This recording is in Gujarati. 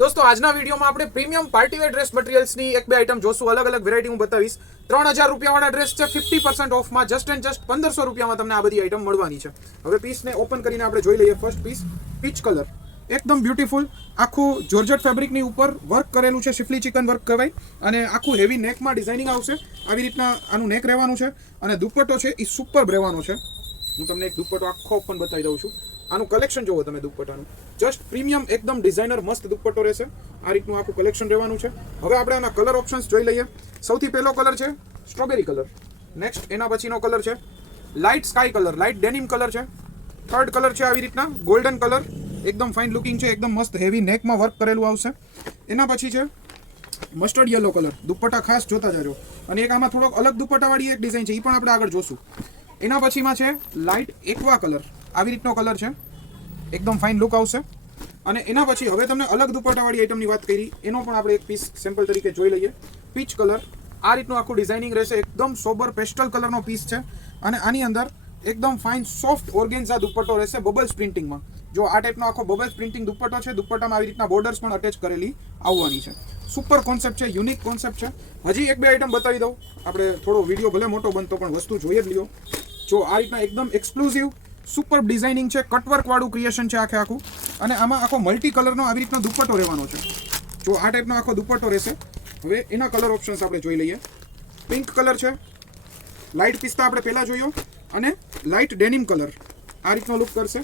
दोस्तों આજના વિડીયોમાં આપણે પ્રીમિયમ પાર્ટીવેર ડ્રેસ મટીરિયલ્સની એક બે આઇટમ જોશું. અલગ અલગ વેરાયટી હું બતાવીશ. 3000 રૂપિયાવાળા ડ્રેસ છે 50% ઓફમાં જસ્ટ એન્ડ જસ્ટ 1500 રૂપિયામાં તમને આ બધી આઇટમ મળવાની છે. હવે પીસને ઓપન કરીને આપણે જોઈ લઈએ. ફર્સ્ટ પીસ પીચ કલર, એકદમ બ્યુટીફુલ, આખું જોર્જેટ ફેબ્રિકની ઉપર વર્ક કરેલું છે, શિફલી ચિકન વર્ક કહેવાય, અને આખું હેવી નેકમાં ડિઝાઇનિંગ આવશે. આવી રીતના આનું નેક રહેવાનું છે અને દુપટ્ટો છે એ સુપર રહેવાનો છે. હું તમને એક દુપટ્ટો આખો ઓપન બતાવી દઉં છું. આનું કલેક્શન જોવો તમે દુપટ્ટાનું, જસ્ટ પ્રીમિયમ એકદમ ડિઝાઇનર મસ્ત દુપટ્ટો રહેશે. આ રીતનું આખું કલેક્શન રહેવાનું છે. હવે આપણે આના કલર ઓપ્શન્સ જોઈ લઈએ. સૌથી પહેલો કલર છે સ્ટ્રોબેરી કલર. નેક્સ્ટ એના પછીનો કલર છે light sky colour, light denim colour છે. થર્ડ કલર છે આવી રીતના ગોલ્ડન કલર, એકદમ ફાઇન લુકિંગ છે, એકદમ મસ્ત હેવી નેકમાં વર્ક કરેલું આવશે. એના પછી છે મસ્ટર્ડ યલો કલર. દુપટ્ટા ખાસ જોતા જજો. અને એક આમાં થોડોક અલગ દુપટ્ટાવાળી એક ડિઝાઇન છે, એ પણ આપણે આગળ જોશું. એના પછીમાં છે લાઇટ એક્વા કલર. આવી રીતનો કલર છે, એકદમ ફાઇન લુક આવશે. અને એના પછી હવે તમને અલગ દુપટ્ટાવાળી આઇટમની વાત કરી, એનો પણ આપણે એક પીસ સેમ્પલ તરીકે જોઈ લઈએ. પીચ કલર, આ રીતનું આખું ડિઝાઇનિંગ રહેશે. એકદમ સોબર પેસ્ટલ કલરનો પીસ છે અને આની અંદર એકદમ ફાઇન સોફ્ટ ઓર્ગેન્ઝા દુપટ્ટો રહેશે બબલ્સ પ્રિન્ટિંગમાં. જો આ ટાઈપનો આખો બબલ્સ પ્રિન્ટિંગ દુપટ્ટો છે, દુપટ્ટામાં આવી રીતના બોર્ડર્સ પણ અટેચ કરેલી આવવાની છે. સુપર કોન્સેપ્ટ છે, યુનિક કોન્સેપ્ટ છે. હજી એક બે આઇટમ બતાવી દઉં. આપણે થોડો વિડીયો ભલે મોટો બનતો પણ વસ્તુ જોઈએ જ લ્યો. જો આ રીતના એકદમ એક્સક્લુઝિવ સુપર ડિઝાઇનિંગ છે, કટવર્ક વાળું ક્રિએશન છે આખે આખું. અને આમાં આખો મલ્ટી કલરનો આવી રીતનો દુપટ્ટો રહેવાનો છે. જો આ ટાઈપનો આખો દુપટ્ટો રહેશે. હવે એના કલર ઓપ્શન્સ આપણે જોઈ લઈએ. પિંક કલર છે, લાઇટ પિસ્તા આપણે પહેલાં જોયો, અને લાઇટ ડેનિમ કલર આ રીતનો લુક કરશે.